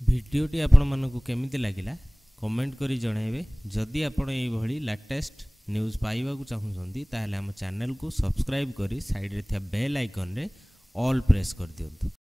भिडियोटी आपण मानकु केमिति लागिला कमेंट करी जणाइबे। जदि आपण एई भली लेटेस्ट न्यूज पाइबा को चाहुछंती ताहले हम चैनल को सब्सक्राइब करी साइड रे थिया बेल आइकन रे ऑल प्रेस कर दियंतु।